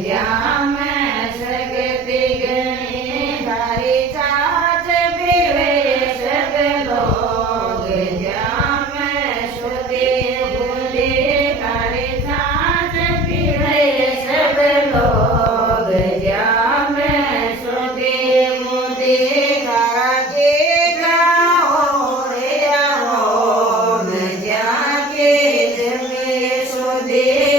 ज्या मैं सकती गणी धारी चाच पीवे सब लोग ज्या मैं श्रुति भूली धारी चाच पीवे सब लोग ज्या मैं श्रुति मुदी खाके गाओ रे आओ ज्या के जमे श्रुति